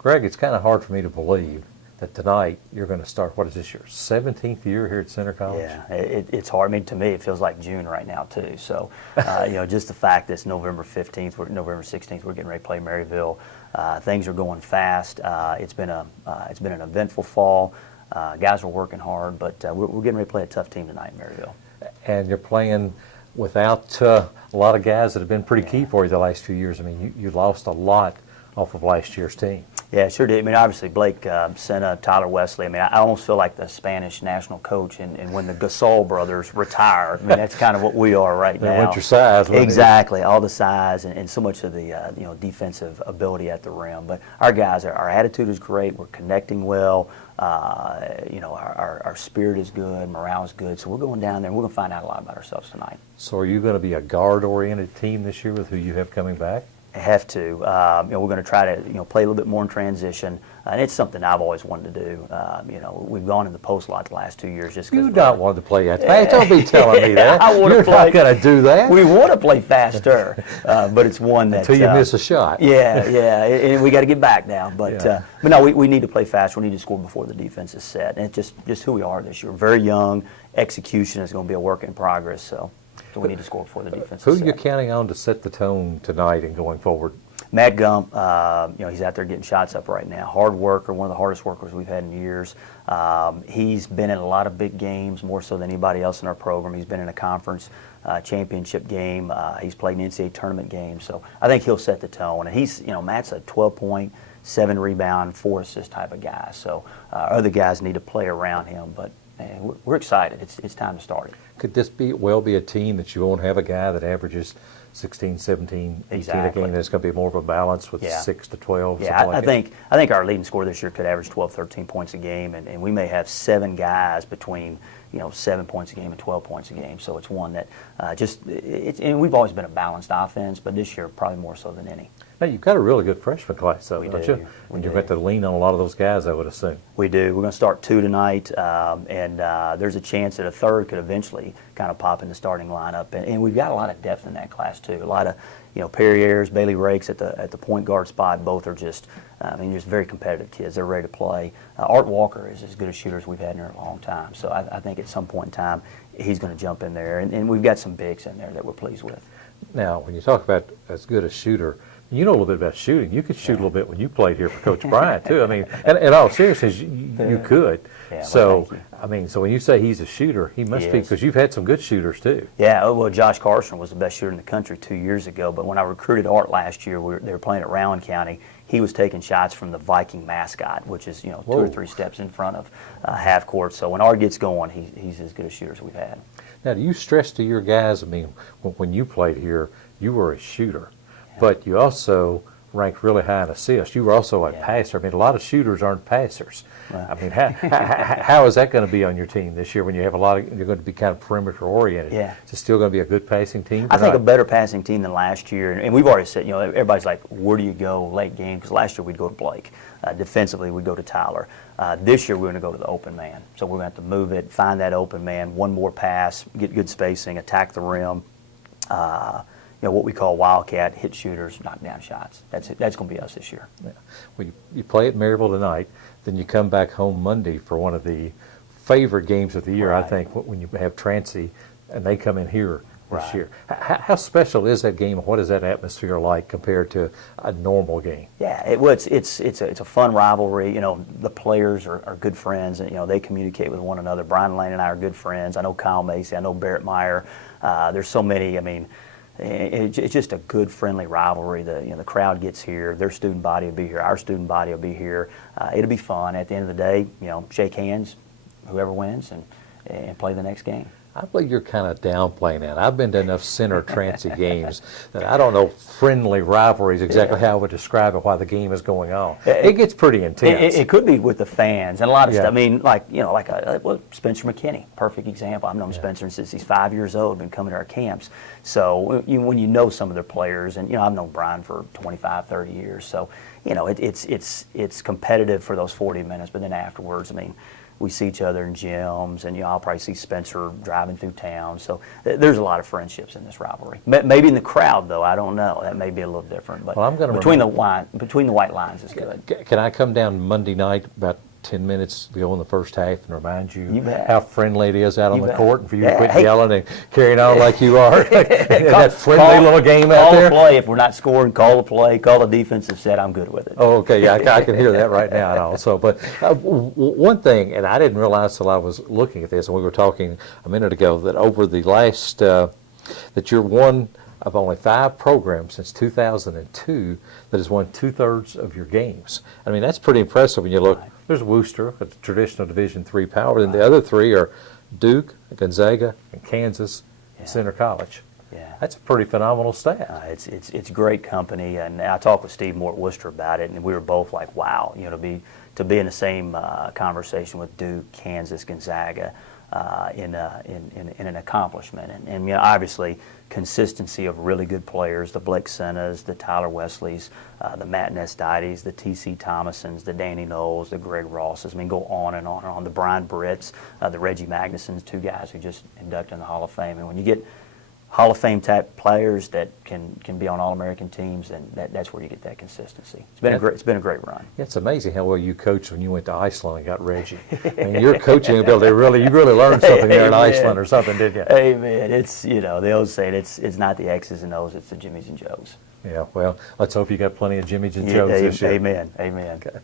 Greg, it's kind of hard for me to believe that tonight you're going to start, what is this, your 17th year here at Center College? Yeah, it's hard. I mean, to me, it feels like June right now, too. So, just the fact that it's November 15th, November 16th, we're getting ready to play Maryville. Things are going fast. It's been an eventful fall. Guys are working hard, but we're getting ready to play a tough team tonight in Maryville. And you're playing without a lot of guys that have been pretty key for you the last few years. I mean, you lost a lot off of last year's team. Yeah, sure did. I mean, obviously, Blake Senna, Tyler Wesley. I mean, I almost feel like the Spanish national coach and when the Gasol brothers retire. I mean, that's kind of what we are right now. They want your size. Exactly, all the size and so much of the defensive ability at the rim. But our guys, our attitude is great. We're connecting well. Our spirit is good. Morale is good. So we're going down there and we're going to find out a lot about ourselves tonight. So are you going to be a guard-oriented team this year with who you have coming back? Have to. We're going to try to play a little bit more in transition, and it's something I've always wanted to do. We've gone in the post a lot the last 2 years just because. You don't want to play that fast. Don't be telling me that. I want to play. You're not going to do that. We want to play faster, but it's one that until you miss a shot. Yeah, and we got to get back now. But no, we need to play fast. We need to score before the defense is set, and it's just who we are this year. We're very young. Execution is going to be a work in progress. So we need to score before the defense. Who are you counting on to set the tone tonight and going forward? Matt Gump, he's out there getting shots up right now. Hard worker, one of the hardest workers we've had in years. He's been in a lot of big games, more so than anybody else in our program. He's been in a conference championship game. He's played an NCAA tournament game. So I think he'll set the tone. And he's, Matt's a 12-point, 7-rebound, 4-assist type of guy. So other guys need to play around him. But we're excited. It's time to start it. Could this be a team that you won't have a guy that averages 16, 17, 18 a game? There's going to be more of a balance with 6 to 12. Yeah, I think our leading scorer this year could average 12, 13 points a game, and we may have 7 guys between 7 points a game and 12 points a game. So it's one that and we've always been a balanced offense, but this year probably more so than any. Now, you've got a really good freshman class, though, don't you? And you're going to lean on a lot of those guys, I would assume. We do. We're going to start 2 tonight, and there's a chance that a third could eventually kind of pop in the starting lineup. And we've got a lot of depth in that class, too. A lot of, Perrieres, Bailey Rakes at the point guard spot. Both are just very competitive kids. They're ready to play. Art Walker is as good a shooter as we've had in there in a long time. So I think at some point in time, he's going to jump in there. And we've got some bigs in there that we're pleased with. Now, when you talk about as good a shooter, you know a little bit about shooting. You could shoot a little bit when you played here for Coach Bryant, too. I mean, and in all seriousness, you could. Yeah, so when you say he's a shooter, he must be, because you've had some good shooters, too. Yeah, well, Josh Carson was the best shooter in the country 2 years ago. But when I recruited Art last year, they were playing at Rowan County. He was taking shots from the Viking mascot, which is 2 or 3 steps in front of half court. So when Art gets going, he's as good a shooter as we've had. Now, do you stress to your guys, when you played here, you were a shooter, but you also ranked really high in assists. You were also a passer. I mean, a lot of shooters aren't passers. Right. I mean, how is that going to be on your team this year when you have you're going to be kind of perimeter oriented? Yeah. Is it still going to be a good passing team? I think a better passing team than last year. And we've already said, everybody's like, where do you go late game? Because last year we'd go to Blake. Defensively, we'd go to Tyler. This year we're going to go to the open man. So we're going to have to move it, find that open man, one more pass, get good spacing, attack the rim. What we call wildcat, hit shooters, knock down shots. That's going to be us this year. Yeah. Well, you play at Maryville tonight, then you come back home Monday for one of the favorite games of the year, right. I think, when you have Transy, and they come in here this year. How special is that game, and what is that atmosphere like compared to a normal game? Yeah, it's a fun rivalry. The players are good friends, and they communicate with one another. Brian Lane and I are good friends. I know Kyle Macy. I know Barrett Meyer. There's so many. It's just a good, friendly rivalry. The crowd gets here. Their student body will be here. Our student body will be here. It'll be fun. At the end of the day, shake hands, whoever wins, and play the next game. I believe you're kind of downplaying that. I've been to enough Center Transy games that I don't know friendly rivalries exactly how I would describe it while the game is going on. It gets pretty intense. It could be with the fans and a lot of stuff. I mean, Spencer McKinney, perfect example. I've known Spencer since he's 5 years old, been coming to our camps. So when you know some of their players, and I've known Brian for 25, 30 years, so it's competitive for those 40 minutes, but then afterwards, we see each other in gyms, and I'll probably see Spencer driving through town. So there's a lot of friendships in this rivalry. Maybe in the crowd, though, I don't know. That may be a little different. But well, I'm gonna between the white lines is good. Can I come down Monday night about 10 minutes to go in the first half and remind you bet. how friendly it is out on You the bet. court, and for you to Yeah, quit hey. yelling and carrying on like you are? And that friendly little game out Call there? the play. If we're not scoring, call the play. Call the defensive set. I'm good with it. Oh, okay, yeah, I can hear that right now also. But one thing, and I didn't realize till I was looking at this, and we were talking a minute ago, that over the last, that you're one of only 5 programs since 2002 that has won 2/3 of your games. I mean, that's pretty impressive when you look. Right. There's Worcester, a traditional Division III power, and the other 3 are Duke, Gonzaga, and Kansas, and Center College. Yeah. That's a pretty phenomenal stat. It's great company, and I talked with Steve Moore at Worcester about it, and we were both like, wow, to be in the same conversation with Duke, Kansas, Gonzaga, in an accomplishment, and obviously consistency of really good players, the Blake Sennas, the Tyler Wesleys, the Matt Nestides, the T.C. Thomasons, the Danny Knowles, the Greg Rosses. I mean, go on and on and on. The Brian Britts, the Reggie Magnusons, 2 guys who just inducted in the Hall of Fame. And when you get Hall of Fame type players that can be on All-American teams, and that's where you get that consistency. It's been a great run. It's amazing how well you coached when you went to Iceland and got Reggie. I mean, your coaching ability you really learned something there in Iceland or something, didn't you? Hey man, it's they always say it's not the X's and O's, it's the Jimmies and Joes. Yeah, well, let's hope you got plenty of Jimmys and Joes this year. Amen. Amen. Okay.